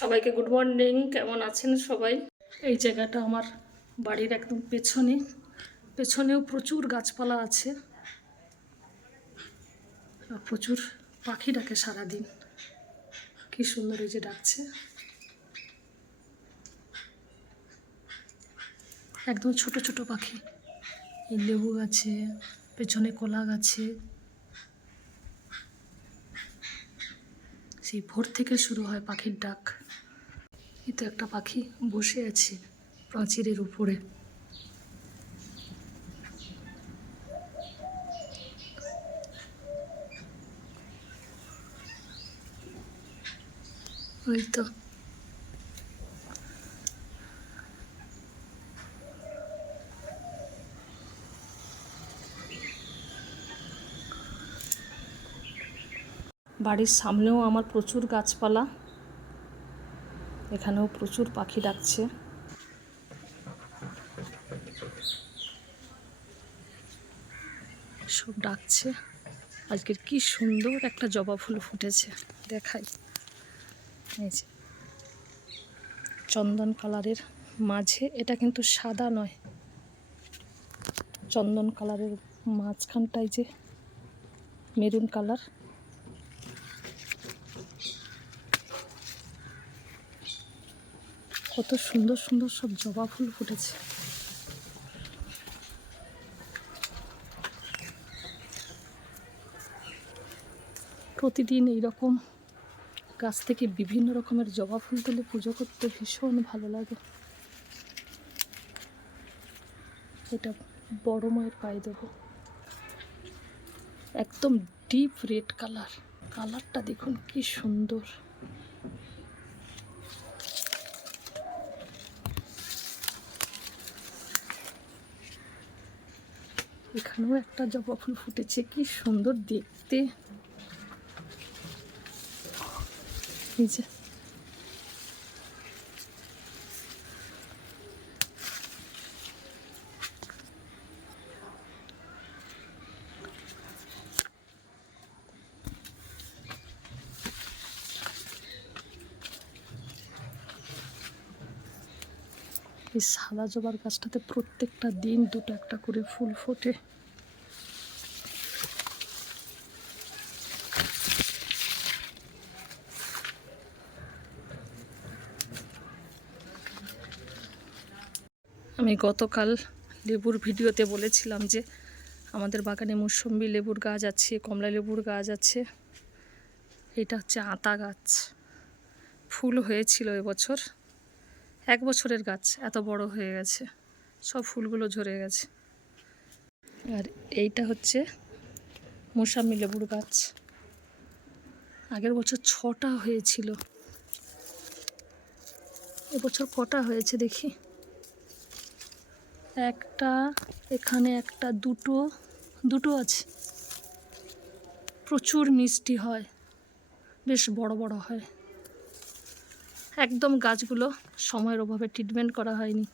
সবাইকে good morning. কেমন আছেন সবাই? এই জায়গাটা আমার বাড়ির একদম পেছনেও প্রচুর গাছপালা আছে আর প্রচুর পাখি ডাকে সারাদিন। কি সুন্দর এই যে ডাকছে, একদম ছোট ছোট পাখি। এই লেবু গাছে, পেছনে কলা গাছে সেই ভোর থেকে শুরু হয় পাখির ডাক। এই তো একটা পাখি বসে আছে প্রাচীরের উপরে। ওই তো বাড়ির সামনেও আমার প্রচুর গাছপালা, এখানেও প্রচুর পাখি ডাকছে। সব ডাকছে। আজকের কি সুন্দর একটা জবা ফুল ফুটেছে, দেখাই। এই যে চন্দন কালারের মাঝে, এটা কিন্তু সাদা নয়, চন্দন কালারের মাঝখানটায় যে মেরুন কালার। কত সুন্দর সুন্দর সব জবা ফুল ফুটেছে। প্রতিদিন এইরকম গাছ থেকে বিভিন্ন রকমের জবা ফুল তুলে পুজো করতে ভীষণ ভালো লাগে। এটা বড় মায়ের পায়ে দেবো। একদম ডিপ রেড কালার, কালারটা দেখুন কি সুন্দর। এখানেও একটা জবা ফুল ফুটেছে, কি সুন্দর দেখতে। এই যে এই সাদা জবার গাছটাতে প্রত্যেকটা দিন দুটো একটা করে ফুল ফোটে। আমি গতকাল লেবুর ভিডিওতে বলেছিলাম যে আমাদের বাগানে মৌসুম্বি লেবুর গাছ আছে, কমলা লেবুর গাছ আছে। এটা হচ্ছে আতা গাছ, ফুল হয়েছিল এবছর। 1 বছরের গাছ, এত বড় হয়ে গেছে, সব ফুলগুলো ঝরে গেছে। আর এইটা হচ্ছে মৌসুম্বি লেবুর গাছ, আগের বছর 6টা হয়েছিল। এবছর কটা হয়েছে দেখি। একটা, এখানে একটা, দুটো আছে। প্রচুর মিষ্টি হয়, বেশ বড় বড় হয়। একদম গাছগুলো সময়ের অভাবে ট্রিটমেন্ট করা হয়নি,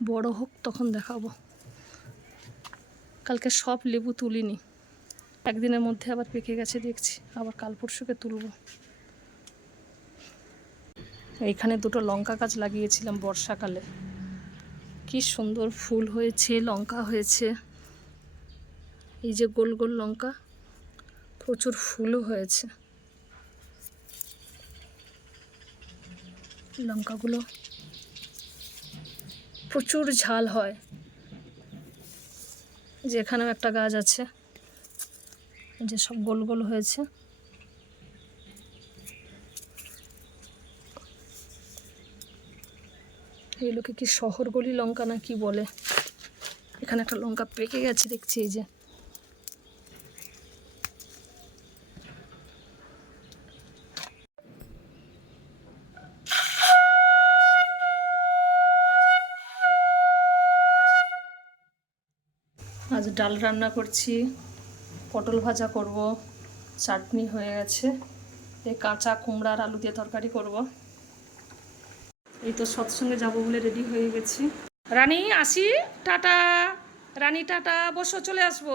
বড় হোক তখন দেখাবো। কালকে সব লেবু তুলিনি, একদিনের মধ্যে আবার পেকে গেছে দেখছি, আবার কাল পরশুকে তুলব। এইখানে 2টো লঙ্কা গাছ লাগিয়েছিলাম বর্ষাকালে, কি সুন্দর ফুল হয়েছে, লঙ্কা হয়েছে। এই যে গোল গোল লঙ্কা, প্রচুর ফুলও হয়েছে। লঙ্কাগুলো প্রচুর ঝাল হয়। যে এখানেও একটা গাছ আছে, যে সব গোল গোল হয়েছে। এগুলোকে কি শহরগলি লঙ্কা না কি বলে। এখানে একটা লঙ্কা পেকে গেছে দেখছি, এই যে। আজ ডাল রান্না করছি, পটল ভাজা করব, চাটনি হয়ে গেছে, এই কাঁচা কুমড়ার আলু দিয়ে তরকারি করব। এই তো সৎসঙ্গে যাবো বলে রেডি হয়ে গেছি। রানী আসি, টাটা। রানী টাটা, বসো, চলে আসবো।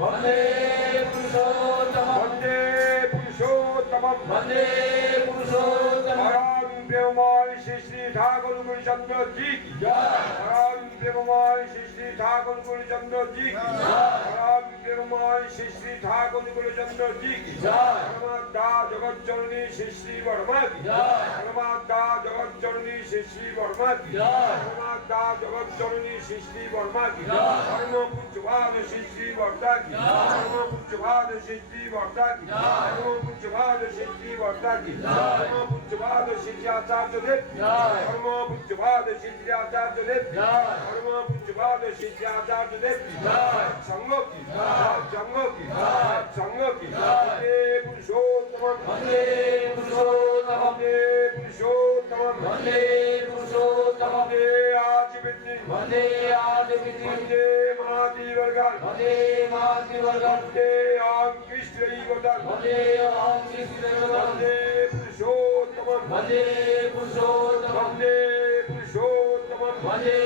वन्दे पुरुषोत्तमम् वन्दे पुरुषोत्तमम् वन्दे पुरुषोत्तमम् परम प्रेममय श्री श्री ठाकुर गुरुचंद्र जी की जय परम प्रेममय श्री श्री ठाकुर गुरुचंद्र जी की जय परम प्रेममय श्री श्री ठाकुर गुरुचंद्र जी की जय परमात्मा जगत जननी श्री श्री वर्मा की जय परमात्मा जगत जननी श्री श्री वर्मा की जय परमात्मा जगत जननी श्री श्री वर्मा की जय परम पूज्यपाद श्री श्री वर्ता की परम पूज्यपाद श्री श्री वर्ता की परम पूज्यपाद श्री श्री वर्ता की परम पूज्यपाद श्री आचार्य देव परम पूज्यपाद श्री आचार्य देव परम पूज्यपाद श्री आचार्य देव संघ की संघ की संघ की वन्दे पुरुषोत्तमम् वन्दे पुरुषोत्तमम् वन्दे पुरुषोत्तमम् वन्दे पुरुषोत्तमम् वन्दे आदिविद्नि वन्दे आदिविद्नि वन्दे महादेवर्गान् वन्दे महादेवर्गान् वन्दे ओम कृष्णैवतान् वन्दे ओम कृष्णैवतान् वन्दे पुरुषोत्तमम् वन्दे पुरुषोत्तमम् वन्दे पुरुषोत्तमम् वन्दे